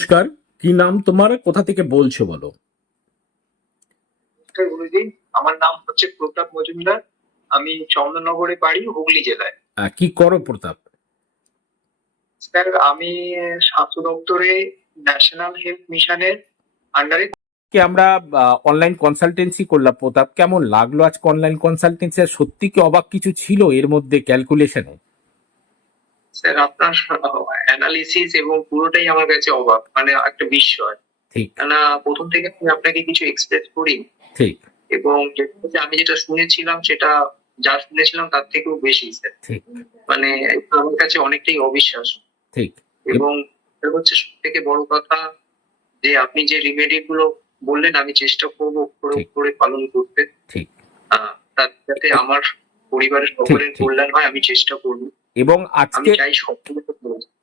নমস্কার কি নাম তোমার? কোথা থেকে বলছো বলো? আমার নাম হচ্ছে প্রতাপ মজুমদার। আমি চন্দননগরে বাড়ি হুগলি জেলায়। কি করো প্রতাপ? স্যার আমি স্বাস্থ্য দপ্তরে ন্যাশনাল হেলথ মিশনের আন্ডারে কি আমরা অনলাইন কনসালটেন্সি করলাম। প্রতাপ কেমন লাগল আজকে অনলাইন কনসালটেন্সি সত্যি কি অবাক কিছু ছিল এর মধ্যে ক্যালকুলেশনে স্যার আপনার অ্যানালিসিস এবং পুরোটাই আমার কাছে অবাক মানে একটা বিস্ময়। ঠিক। কেননা প্রথম থেকে আমি আপনাকে কিছু এক্সপ্রেস করি। ঠিক। এবং আমি যেটা শুনেছিলাম সেটা যা শুনেছিলাম তার থেকেও বেশি স্যার মানে আমার কাছে অনেকটাই অবিশ্বাস ঠিক। এবং হচ্ছে সব থেকে বড় কথা যে আপনি যে রিমেডি গুলো বললেন আমি চেষ্টা করব করে। করে পালন করতে। ঠিক। যাতে আমার পরিবারের সকলের কল্যাণ হয় আমি চেষ্টা করব। এবং আজকে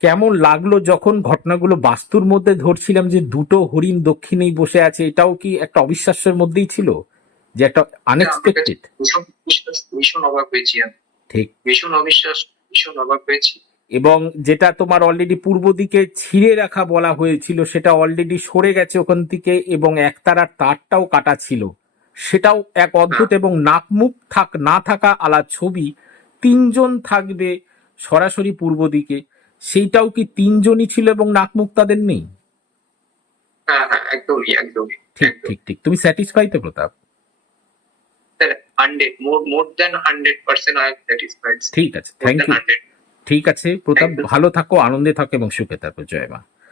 কেমন লাগল যখন ঘটনাগুলো বাস্তুর মধ্যে ধরছিলাম যে দুটো হরিণ দক্ষিণেই বসে আছে এটাও কি একটা অবিশ্বাসের মধ্যেই ছিল? যে একটা আনএক্সপেক্টেড ভীষণ অবাক হয়েছি ঠিক। ভীষণ অবিশ্বাস ভীষণ অবাক হয়েছি। এবং যেটা তোমার অলরেডি পূর্ব দিকে ছিঁড়ে রাখা বলা হয়েছিল সেটা অলরেডি সরে গেছে ওখান থেকে এবং একতারার তারটাও কাটা ছিল। সেটাও এক অদ্ভুত এবং নাক মুখ থাক না থাকা আলা ছবি তিনজন থাকবে সরাসরি পূর্ব দিকে। সেইটাও কি তিনজনই ছিল এবং নাক মুখ তাদের নেই? হ্যাঁ হ্যাঁ একদমই একদমই। ঠিক ঠিক ঠিক। তুমি স্যাটিসফাই তো প্রতাপ? ঠিক আছে থ্যাংক ইউ ঠিক আছে প্রতাপ ভালো থাকো আনন্দে থাকো এবং সুখে থাকো। জয় মা।